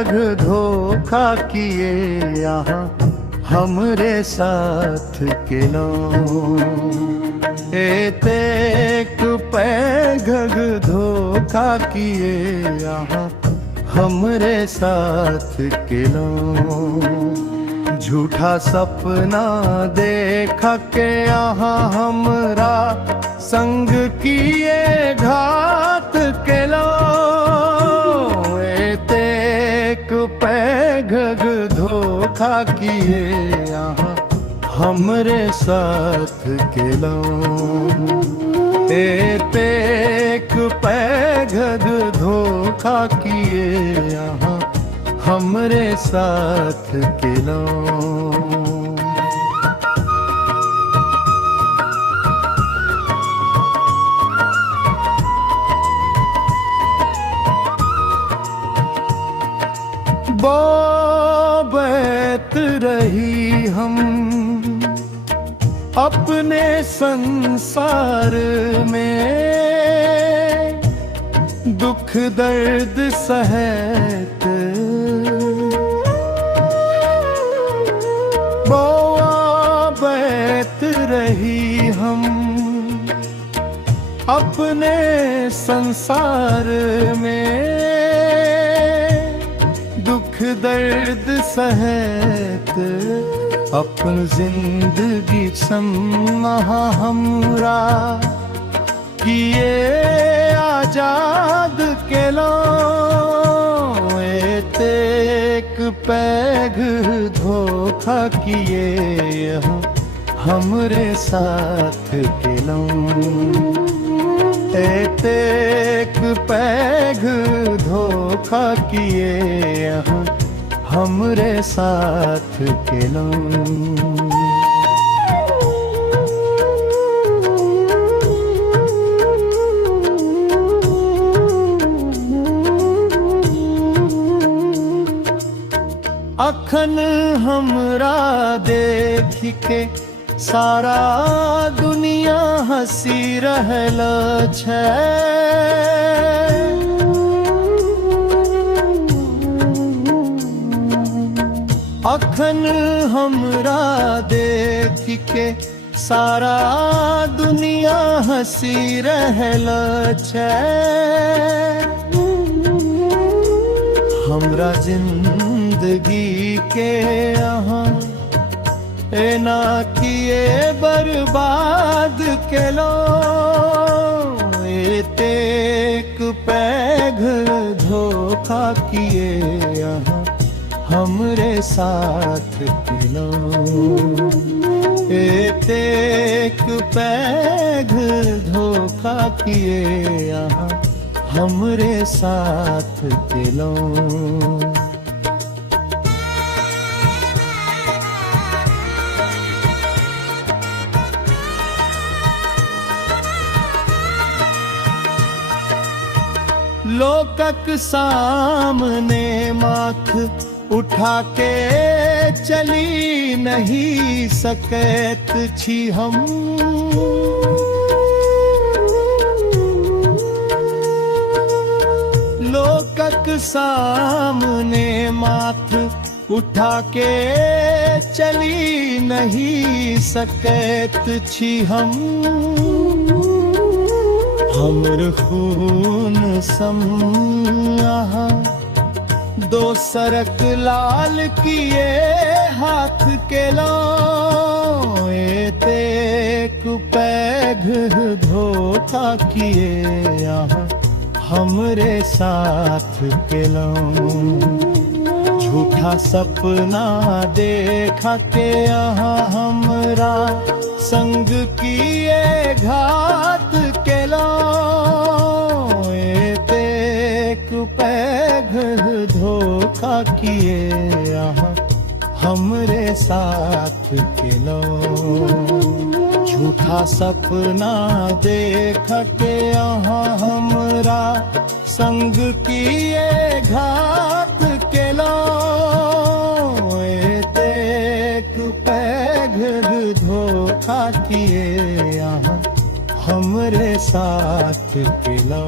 पैघ धोखा किए यहाँ हमरे साथ केलो। एतेक पैघ धोखा किए यहाँ हमरे साथ केलो। झूठा सपना देख के यहाँ हमरा संग किए घात केलो। एतेक पैघ धोखा किए यहाँ हमरे साथ केलो। एतेक पैघ धोखा किए यहाँ हमरे साथ केलो। बोबैत रही हम अपने संसार में, दुख दर्द सहत बोबैत रही हम अपने संसार में, दुख दर्द सहत अपन जिंदगी सम्मा हमरा किए आजाद केलो। एतेक पैघ धोखा किए यहाँ हमरे साथ केलो। एतेक पैघ धोखा किए यहाँ हमरे साथ केलो। अखन हमरा देख के सारा दुनिया हंसी रहल छै। अखन हमरा देख के सारा दुनिया हंसी रहल छै। हमरा जिंदगी के यहाँ एना किए बर्बाद केलो। एतेक पैघ धोखा किए यहाँ हमरे साथ केलो। एतेक पैघ धोखा किए यहाँ हमरे साथ केलो। लोकक सामने माथ उठा के चली नहीं सकैत छी हम। लोकक सामने माथ उठा के चली नहीं सकैत छी हम। हमर खून सम यहाँ दोसरक लाल किए हाथ केलो। एतेक पैघ धोखा किए यहाँ हमरे साथ केलो। झूठा सपना देखा के यहाँ हमरा संग किए घात केलो। एतेक पैघ धोखा किए यहाँ हमरे साथ केलो। झूठा सपना देख के यहाँ हमरा संग किए घात केलो। एतेक पैघ धोखा किए यहाँ हमरे साथ केलो।